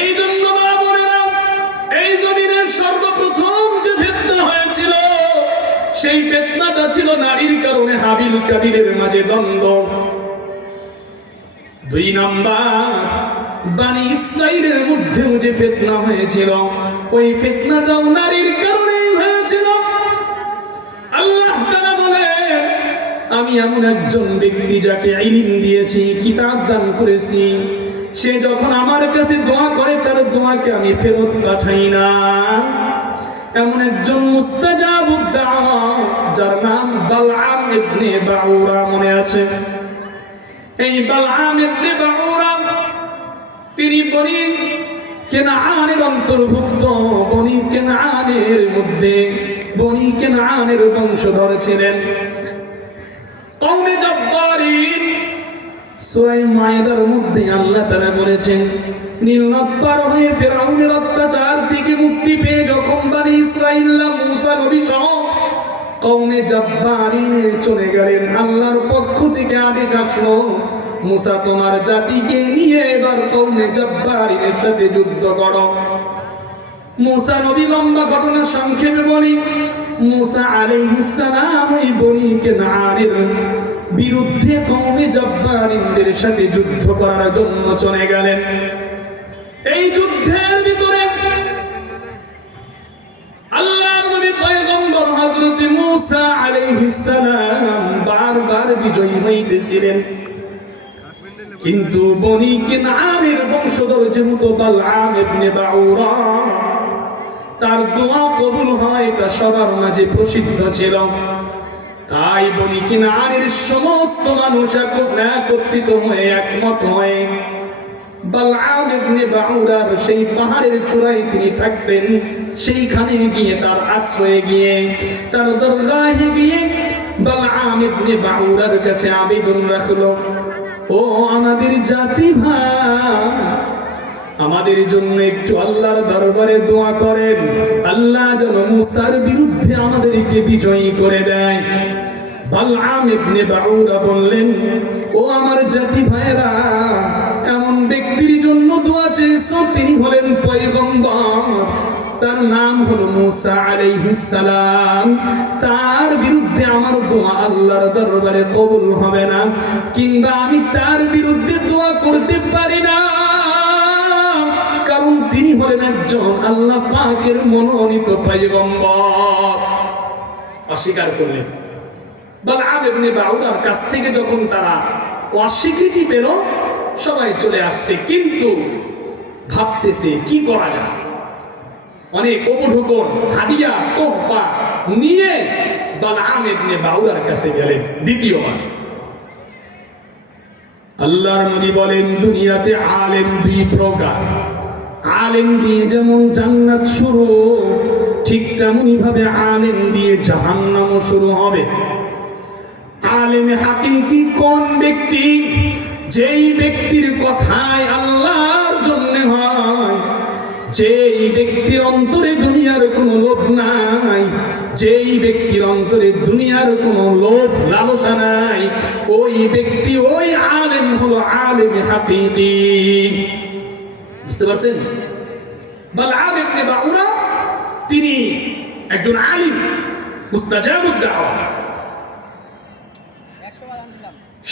এই জন্য মা বোনেরা, এই জমিনের সর্বপ্রথম যে ফিতনা হয়েছিল, সেই ফিতনাটা ছিল নারীর কারণে হাবিল কাবিলের মাঝে দ্বন্দ্ব। 2 নাম্বার, বনি ইসরাইলের মধ্যে যে ফিতনা হয়েছিল, ওই ফিতনাটাও নারীর কারণেই হয়েছিল। আল্লাহ তাআলা বলেন, আমি এমন একজন ব্যক্তি যাকে ইলম দিয়েছি, কিতাব দান করেছি, সে যখন আমার কাছে দোয়া করে তার দোয়াকে আমি ফেরত পাঠাই না। এমন একজন মুস্তাজাবুদ দাওয়া, যার নাম বালআম ইবনে বাউরা, মনে আছে? এই বালআম ইবনে বাউরা তিনি বনি কেনানের অন্তর্ভুক্ত, বনি কেনানের মধ্যে বনি কেনানের বংশধর ছিলেন। কওমে জব্বারিন, সূরা মায়েদার মধ্যে আল্লাহ তাআলা বলেছেন, নীল নদ পার হয়ে ফিরআউনের অত্যাচার থেকে মুক্তি পেয়ে যখন বনি ইসরাঈলরা মুসা নবী সহ কওমে জব্বারিনে চলে গেলেন, আল্লাহর পক্ষ থেকে আদেশ আসলো, মুসা তোমার জাতিকে নিয়ে এবার কওমে জব্বারিনের সাথে যুদ্ধ করো। মুসা নবী, লম্বা ঘটনা সংক্ষেপে বলি, মুসা আলাইহিস সালাম ওই বনি কেনানের বিরুদ্ধে কওমে জব্বারিনদের সাথে যুদ্ধ করার জন্য চলে গেলেন। এই যুদ্ধের ভিতরে আল্লাহর নবী পয়গম্বর হযরত মুসা আলাইহিস সালাম বারবার বিজয়ী হইতেছিলেন, কিন্তু বনি কেনানের বংশধর যেহেতু বালআম ইবনে বাউরা, তার দোয়া কবুল হয়, এটা সবার মাঝে প্রসিদ্ধ ছিল। তাই বনি কেনানের সমস্ত মানুষ একত্রিত হয়ে একমত হয়ে বালআম ইবনে বাউরার সেই পাহাড়ের চূড়ায় তিনি থাকবেন, সেইখানে গিয়ে তার আশ্রয়ে গিয়ে, তার দরগাহে গিয়ে বালআম ইবনে বাউরার কাছে আবেদন রাখলো, ও আমাদের জাতি ভাই, আমাদের জন্য একটু আল্লাহর দরবারে দোয়া করেন, আল্লাহ যেন মুসার বিরুদ্ধে আমাদেরকে বিজয়ী করে দেয়। বালআম ইবনে বাউরা বললেন, ও আমার জাতি ভাইরা, এমন ব্যক্তির জন্য দোয়া চেয়েছো, তিনি হলেন পয়গম্বর, তার নাম হলো মুসা আলাইহিস সালাম। তার বিরুদ্ধে আমার দোয়া আল্লাহর দরবারে কবুল হবে না, কিংবা আমি তার বিরুদ্ধে দোয়া করতে পারি না, কারণ তিনি হলেন একজন আল্লাহ পাকের মনোনীত পয়গম্বর। অস্বীকার করলেন। বালআম ইবনে বাউরার কাছ থেকে যখন তারা অস্বীকৃতি পেল, সবাই চলে আসছে, কিন্তু ভাবতেছে কি করা যায়। অনেক উপঢৌকন, হাদিয়া, তোহফা নিয়ে বালআম ইবনে বাউরার কাছে গেলেন দ্বিতীয়বার। আল্লাহর নবী বলেন, দুনিয়াতে আলেম 2 প্রকার। আলেম দিয়ে যেমন জান্নাত শুরু, ঠিক তেমনি ভাবে আলেম দিয়ে জাহান্নামও শুরু হবে। আলেম হাকিকি কোন ব্যক্তি? যেই ব্যক্তির কথায় আল্লাহর জন্য হয়, যেই ব্যক্তির অন্তরে দুনিয়ার কোনো লোভ নাই, যেই ব্যক্তির অন্তরে দুনিয়ার কোনো লোভ লালসা নাই, ওই ব্যক্তি, ওই আলেম হলো আলেম হাকিকি। বুঝতে পারছেন? বালআম ইবনে বাউরা তিনি একজন আলিম, মুস্তাজাবুদ দাওয়া।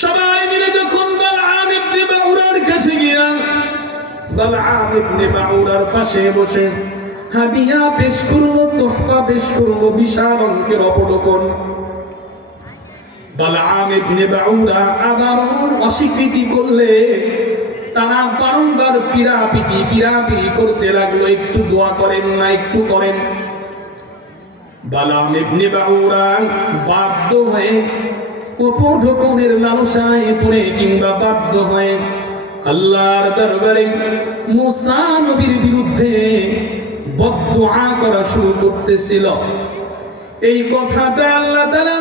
সবাই মিলে যখন বালআম ইবনে বাউরার কাছে গিয়া বালআম ইবনে বাউরার পাশে বসে হাদিয়া পেশ করলো, তোহফা পেশ করলো, বিশাল অঙ্কের অপলোকন। বালআম ইবনে বাউরা আবার অস্বীকৃতি করলে তারা বারংবার পিরাপিরি করতে লাগলো, একটু দোয়া করেন না, একটু করেন। বালআম ইবনে বাউরা বাধ্য হয়ে, উপঢৌকনের লালসায় পড়ে কিংবা বাধ্য হয়ে আল্লাহর দরবারে মুসা নবীর বিরুদ্ধে বদদুআ করা শুরু করতেছিল। এই কথাটা আল্লাহ তাআলা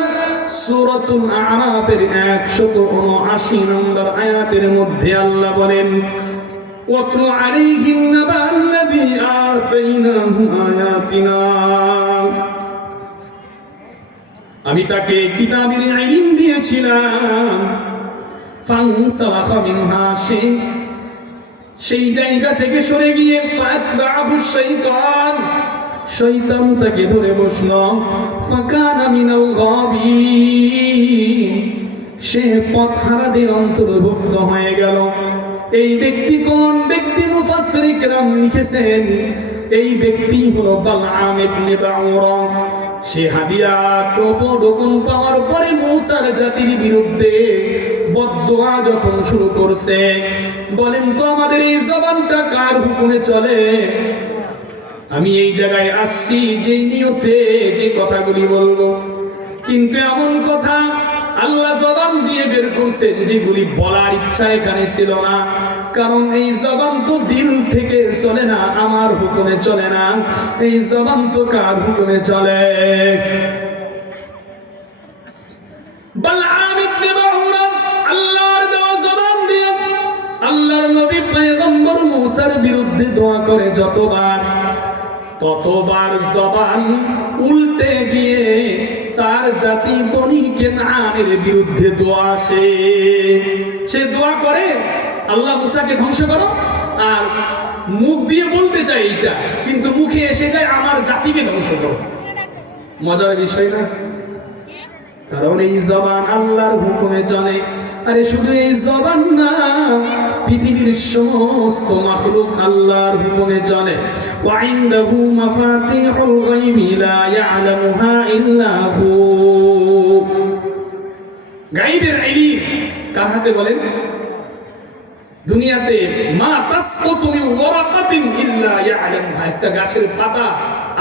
সূরাতুল আ'রাফের 179 নম্বর আয়াতের মধ্যে আল্লাহ বলেন, ওয়াতলু আলাইহিম নাবাল্লাযী আতাইনাহু আয়াতিনা, আমি তাকে কিতাবের ইলম দিয়েছিলাম, ফানসালাখা মিনহা, সেই জায়গা থেকে সরে গিয়ে ফাতবাহু শাইতান, শয়তান তাকে ধরে বসলো। ফাকানা মিনাল গাবিন, সে পথহারাদের অন্তর্ভুক্ত হয়ে গেল। এই ব্যক্তি কোন ব্যক্তি? মুফাসসির কিরাম লিখেছেন এই ব্যক্তি হলো বালআম ইবনে বাউরা। সে হাদিয়া টোপন পাওয়ার পরে মূসার জাতির বিরুদ্ধে বদদোয়া যখন শুরু করছে, বলেন তো আমাদের এই জবানটা কার হুকুমে চলে? আমি এই জায়গায় আসছি যে নিয়তে যে কথাগুলি বলবো, কিন্তু এমন কথা আল্লাহ জবান দিয়ে বের করছেন যেগুলি বলার ইচ্ছা এখানে ছিল না। কারণ এই জবান তো দিল থেকে চলে না, আমার হুকুমে চলে না। এই জবান তো কার হুকুমে চলে? বালআম ইবনে বাউরা আল্লাহর দেওয়া জবান দিয়ে আল্লাহর নবী পয়গম্বর মূসার বিরুদ্ধে দোয়া করে যতবার, ততবার জবান উল্টে গিয়ে তার জাতি বনি কেনানের বিরুদ্ধে দোয়া আসে। সে দোয়া করে আল্লাহ মূসাকে ধ্বংস করো, আর মুখ দিয়ে বলতে চাই এইটা, কিন্তু মুখে এসে যায় আমার জাতিকে ধ্বংস করো। মজার বিষয় না? কারণ এই জবান আল্লাহর হুকুমে চলে। আরে শুধু এই জবান না, পৃথিবীর সমস্ত মাখলুক আল্লাহর হুকুমে চলে। ওয়া ইনদাহু মাফাতিহুল গায়বি লা ইয়ালামুহা ইল্লা হু। গায়বের ইলম কার হাতে বলেন? দুনিয়াতে মা তাসকুতু মিন ওয়ারাকাতিন ইল্লা ইয়ালামুহা, একটা গাছের পাতা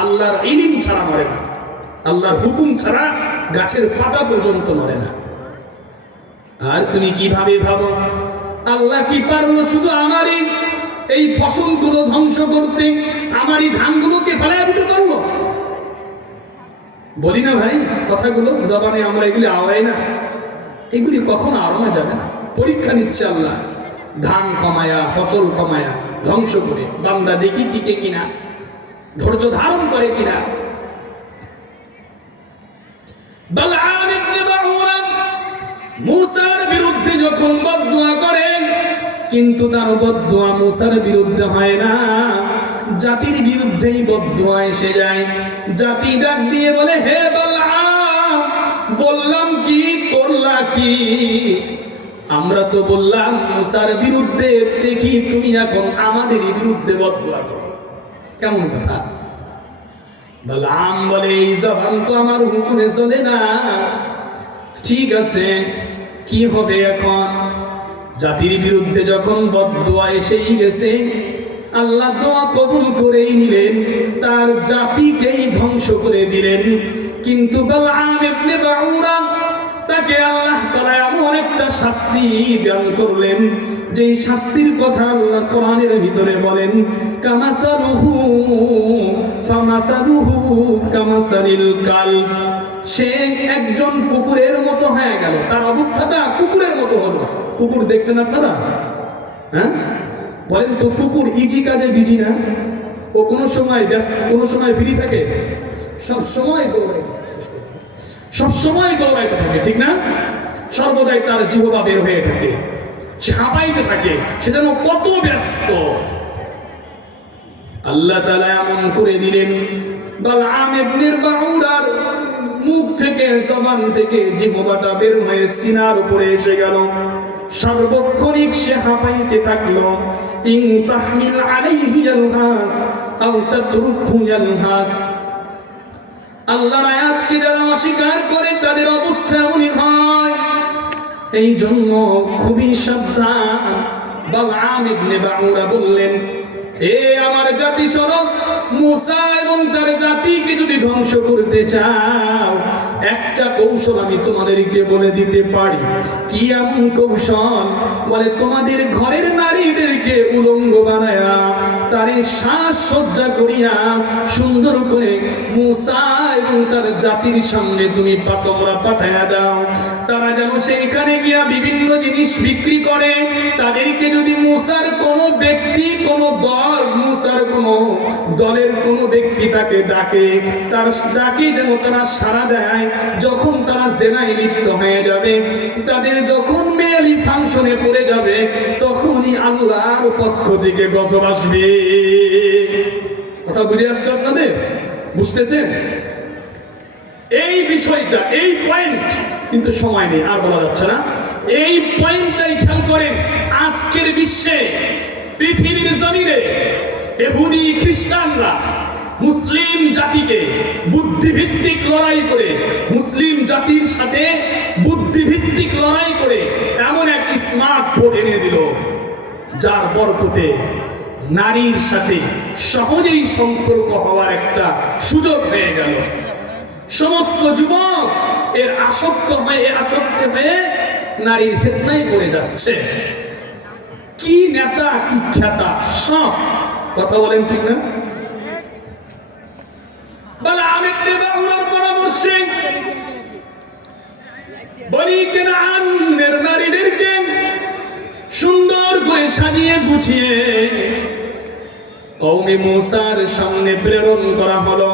আল্লাহর ইলম ছাড়া মরে না, আল্লাহর হুকুম ছাড়া গাছের পাতা পর্যন্ত মরে না। আর তুমি কিভাবে ভাবো আল্লাহ কি পারলো শুধু আমারই এই ফসলগুলো ধ্বংস করতে, আমারই ধানগুলোকে ফেলাইয়া দিতে পারলো? বলি না ভাই কথাগুলো, জবানে আমরা এগুলি আওয়াই না, এগুলি কখনো আওড়ানো যাবে না। পরীক্ষা নিচ্ছে আল্লাহ, ধান কমায়া ফসল কমায়া ধ্বংস করে বান্দা দেখি টিকে কিনা, ধৈর্য ধারণ করে কিনা। বালআম ইবনে বাউরা মূসার বিরুদ্ধে যখন বদদোয়া করেন, কিন্তু তার বদদোয়া মূসার বিরুদ্ধে হয় না, জাতির বিরুদ্ধেই বদদোয়া এসে যায়। জাতি ডাক দিয়ে বলে, হে বালআম, বললাম কি করলা কি? আমরা তো বললাম মূসার বিরুদ্ধে, দেখি তুমি এখন আমাদেরই বিরুদ্ধে বদদোয়া করো। কেমন কথা? বালআম বলে, এই জবান তো আমার হুকুমে চলে না। ঠিক আছে, কি হবে এখন? জাতির বিরুদ্ধে যখন বদদোয়া এসেই গেছে, আল্লাহ দোয়া কবুল করেই নিলেন, তার জাতিকেই ধ্বংস করে দিলেন। কিন্তু বালআম ইবনে বাউরা তাকে আল্লাহ তাআলা এমন একটা শাস্তি দান করলেন, যেই শাস্তির কথা আল্লাহ কোরআনের ভিতরে বলেন, কামাসালুহু ফামাসালুহু কামাসালিল কালব। সে একজন কুকুরের মতো হয়ে গেল, তার অবস্থাটা কুকুরের মতো হলো। কুকুর দেখছেন আপনারা? হ্যাঁ বলেন তো, কুকুর ইজি কাজে বিজি না? ও কোনো সময় ব্যস্ত, কোনো সময় ফ্রি থাকে? সব সময় দৌড়াইতে থাকে, ঠিক না? সর্বদাই তার জিহ্বা বের হয়ে থাকে, সে হাঁপাইতে থাকে, সে যেন কত ব্যস্ত। আল্লাহ তাআলা এমন করে দিলেন, বালআম ইবনে বাউরার মুখ থেকে, জবান থেকে জিহ্বাটা বের হয়ে সিনার উপরে এসে গেল। সর্বক্ষণিক সে হাঁপাইতে থাকলো। ইন তাহমিল আলাইহি ইয়ালহাস আও তাতরুকহু ইয়ালহাস। আল্লাহর আয়াতকে যারা অস্বীকার করে তাদের অবস্থা এমনই হয়। এই জন্য খুবই সাবধান। বালআম ইবনে বাউরা বললেন, এ আমার জাতি শোনো, মূসা এবং তার জাতিকে যদি ধ্বংস করতে চাও, একটা কৌশল আমি তোমাদেরকে বলে দিতে পারি। কি এমন কৌশল? বলে, তোমাদের ঘরের নারীদেরকে উলঙ্গ বানায়া, তারে সাজসজ্জা করিয়া সুন্দর করে মূসা এবং তার জাতির সামনে তুমি তোমরা পাঠায়া দাও। তারা যেন সেইখানে গিয়া বিভিন্ন জিনিস বিক্রি করে। তাদেরকে যদি মূসার কোনো ব্যক্তি, কোনো দল মুসার কোন দলের কোন ব্যক্তি তাকে ডাকে, তার ডাকে যেন তারা সাড়া দেয়। যখন তারা জেনায় লিপ্ত হয়ে যাবে, তাদের যখন মেয়েলি ফাংশনে পড়ে যাবে, তখনই আল্লাহর পক্ষ থেকে গজব আসবে। কথা বুঝে আসছে আপনাদের? বুঝতেছেন এই বিষয়টা? এই পয়েন্ট কিন্তু সময় নেই, আর বলা যাচ্ছে না। এই পয়েন্টটাই খেয়াল করেন। আজকের বিশ্বে, পৃথিবীর জমিনে ইহুদি খ্রিস্টানরা মুসলিম জাতিকে বুদ্ধিভিত্তিক লড়াই করে, মুসলিম জাতির সাথে বুদ্ধিভিত্তিক লড়াই করে এমন এক স্মার্টফোন এনে দিল, যার বরকতে নারীর সাথে সহজেই সম্পর্ক হওয়ার একটা সুযোগ হয়ে গেল। সমস্ত যুবক এর আসক্ত হয়ে নারীর ফিতনায় পড়ে যাচ্ছে। কি নেতা, কি খ্যাতা, সব কথা বলেন, ঠিক না? বালাম ইবনে বাউরার পরামর্শে বনি কেনানের নারীদেরকে সুন্দর করে সাজিয়ে গুছিয়ে কওমে মুসার সামনে প্রেরণ করা হলো।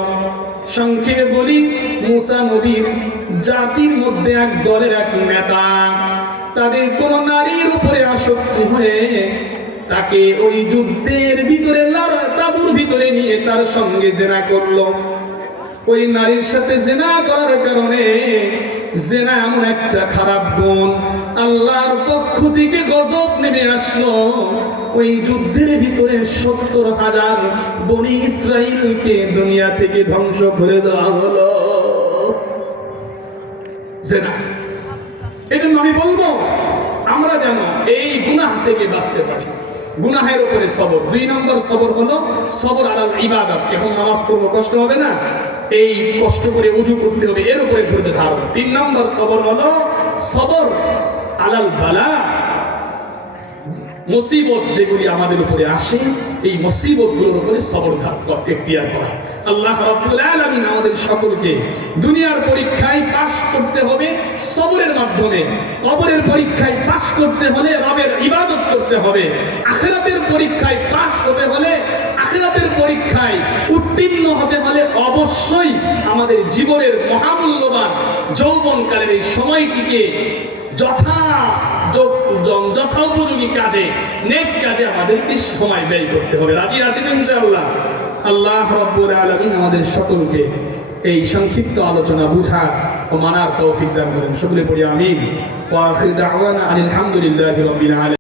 সংক্ষেপে বলি, মুসা নবীর জাতির মধ্যে এক দলের এক নেতা তাদের কোন নারীর উপরে আসক্তি হয়ে তাকে ওই যুদ্ধের ভিতরে, তাঁবুর ভিতরে নিয়ে তার সঙ্গে জেনা করলো। ওই নারীর সাথে জেনা করার কারণে, জেনা এমন একটা খারাপ গুণ, আল্লাহর পক্ষ থেকে গজব নেমে আসলো। ওই যুদ্ধের ভিতরে 70,000 বনি ইসরাইলকে দুনিয়া থেকে ধ্বংস করে দেওয়া হলো। জেনা। এটা আমি বলবো, আমরা যেন এই গুনাহ থেকে বাঁচতে পারি। গুনাহের উপরে সবর। 2 নম্বর সবর হলো সবর আলাল ইবাদত। এখন নামাজ পড়বো, কষ্ট হবে না? এই কষ্ট করে ওযু করতে হবে, এর উপরে ধৈর্য ধারণ। 3 নম্বর সবর হলো সবর আলাল বালা। মুসিবত যেগুলি আমাদের উপরে আসে, এই মুসিবতগুলোর উপরে সবর এখতিয়ার করা। আল্লাহ রাব্বুল আলামিন আমাদের সকলকে দুনিয়ার পরীক্ষায় পাস করতে হবে সবরের মাধ্যমে, কবরের পরীক্ষায় পাস করতে হলে রবের ইবাদত করতে হবে, আখিরাতের পরীক্ষায় পাস হতে হলে, আখিরাতের পরীক্ষায় উত্তীর্ণ হতে হলে অবশ্যই আমাদের জীবনের মহামূল্যবান যৌবনকালের এই সময়টিকে যথোপযোগী কাজে, নেক কাজে আমাদেরকে সময় ব্যয় করতে হবে। রাজি আছেন ইনশাআল্লাহ? আল্লাহ রাব্বুল আলামিন আমাদের সকলকে এই সংক্ষিপ্ত আলোচনা বুঝার ও মানার তৌফিক দান করেন। সকলে পড়ি আমিন। ওয়া আখিরু দাওয়ানা আলহামদুলিল্লাহি রাব্বিল আলামিন।